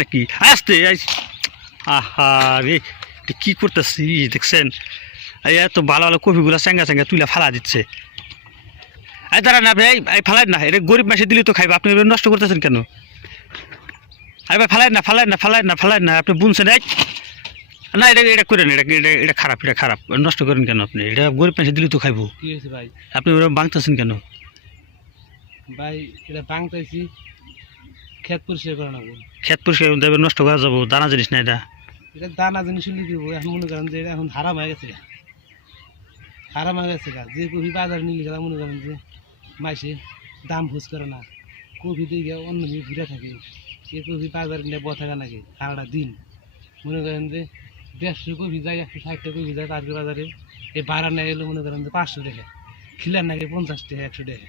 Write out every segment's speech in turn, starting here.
নাকি আসতে আহা রে কি করতেছি দেখছেন এই এত ভালো ভালো কপিগুলো চেঙ্গা চেঙ্গা তুলে ফালা দিচ্ছে এই দাঁড়ান আপনি এই ফালাই না এটা গরিব মাসে দিলে তো খাইবে আপনি নষ্ট করতেছেন কেন আরে ভাই ফালাই না আপনি বুনছেন এই না এটা করেন এটা খারাপ নষ্ট করেন কেন আপনি এটা গরিব মাসে দিলে তো খাইবো কি হয়েছে ভাই আপনি ওরা বাংতেছেন কেন ভাই এটা বাংতাইছি ক্ষেত পরিষ্কার করে নেবো ক্ষেত পরিষ্কার দেবে নষ্ট করা যাবো দানা জিনিস না এটা দানা জিনিস দিব এখন মনে করেন যে এখন হারাম হয়ে গেছে যে কপি বাজারে নিলে গেলাম মনে করেন যে মাসে দাম ভোজ করে না কপি দিয়ে গিয়ে অন্য দিকে ঘুরে থাকে এ কপি বাজারে নিয়ে বথাকা নাকি সারাটা দিন মনে করেন যে 150 কপি যায় 160 কপি যায় তার বাজারে এই ভাড়া নেয় এলো মনে করেন যে 500 টাকা খিলার নাকি 50 টাকা 100 টাকা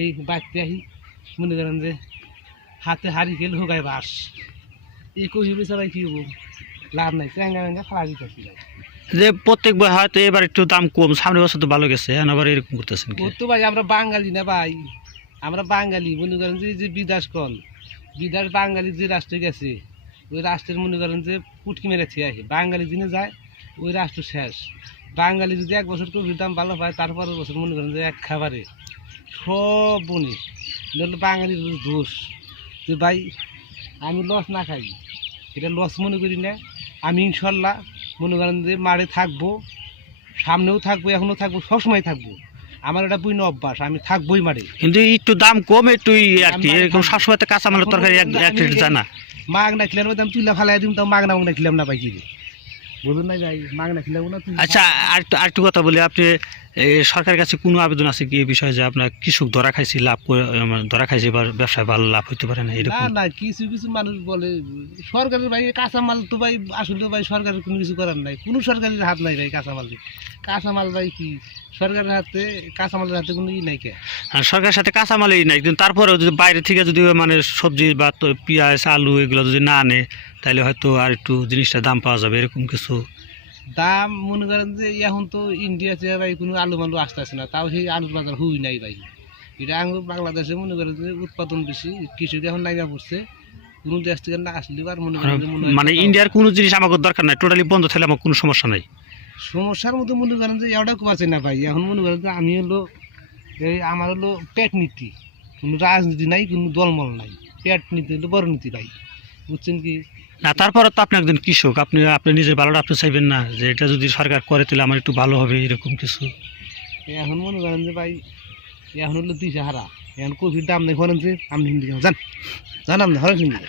এই বাড়তে আহি মনে করেন যে হাতে হারি খেলে হোগায় বাস এই কপি বেচা ভাই কি হবো লাভ নাই চ্যাঙ্গা খাওয়া দিতেছি ভাই যে প্রত্যেকবার হয়তো এবার একটু দাম কম সামনের বছর তো ভালো গেছে আবার এরকম করতেছেন তো ভাই আমরা বাঙালি না ভাই আমরা বাঙালি মনে করেন যে বিদেশ বাঙালি যে রাষ্ট্রে গেছে ওই রাষ্ট্রের মনে করেন যে পুটকি মেরেছে আসে বাঙালি দিনে যায় ওই রাষ্ট্র শেষ বাঙালি যদি 1 বছর কপির দাম ভালো পায় তারপরের বছর মনে করেন যে এক খাবারে সব বনি বাঙালির দোষ যে ভাই আমি লস না খাই এটা লস মনে করি না আমি ইনশাল্লাহ মনে করেন যে মাঠে থাকবো সামনেও থাকবো এখনও থাকবো সবসময় থাকবো আমার এটা বুঝনো অভ্যাস আমি থাকবোই মাঠে কিন্তু একটু দাম কম একটু এরকম সবসময় কাঁচামালের তরকারি জানা মাগ না খেলাম দাম তুলে ফালাই দিম তাও মাগনা খেলাম না পাই কি বলুন না যাই মাগনা খেলাম না। আচ্ছা আরেকটু কথা বলি আপনি সরকারের কাছে কোনো আবেদন আছে কি এই বিষয়ে যে আপনার কৃষক ধরা খাইছে বা ব্যবসায় ভালো লাভ হইতে পারে না এরকম না কিছু মানুষ বলে সরকারের ভাই কাঁচামাল তো ভাই আসলে ভাই সরকারের কোনো কিছু করার নাই কোনো সরকারের হাত নাই ভাই কাঁচামাল ভাই কি সরকারের হাতে কাঁচামালের হাতে কোনো ই নাই কে সরকারের সাথে কাঁচামালই নাই কিন্তু তারপরেও যদি বাইরে থেকে যদি মানে সবজি বা পেঁয়াজ আলু এগুলো যদি না আনে তাহলে হয়তো আর একটু জিনিসটা দাম পাওয়া যাবে এরকম কিছু দাম মনে করেন যে এখন তো ইন্ডিয়াতে ভাই কোনো আলু মালু আসতেছে না তাও সেই আলুর বাজার হুই নাই ভাই এটা বাংলাদেশে মনে করেন যে উৎপাদন বেশি কৃষক এখন নাইগা পড়ছে কোনো দেশ থেকে না আসলে আর মনে করেন মানে ইন্ডিয়ার কোনো জিনিস আমাকে দরকার নাই টোটালি বন্ধ থাকলে আমার কোনো সমস্যা নাই সমস্যার মধ্যে মনে করেন যে এটাও পাচ্ছে না ভাই এখন মনে করেন যে আমি হলো এই আমার হলো পেট নীতি কোনো রাজনীতি নাই কোনো দলমল নাই পেট নীতি হলো বড় নীতি ভাই বুঝছেন কি না তারপরে তো আপনি একজন কৃষক আপনি নিজের ভালোটা আপনি চাইবেন না যে এটা যদি সরকার করে তাহলে আমার একটু ভালো হবে এরকম কিছু এখন মনে করেন যে ভাই এখন হলো দিশাহারা এখন কপির দাম নেই করেন যে আপনি হিন্দি জান আপনি হরেন হিন্দি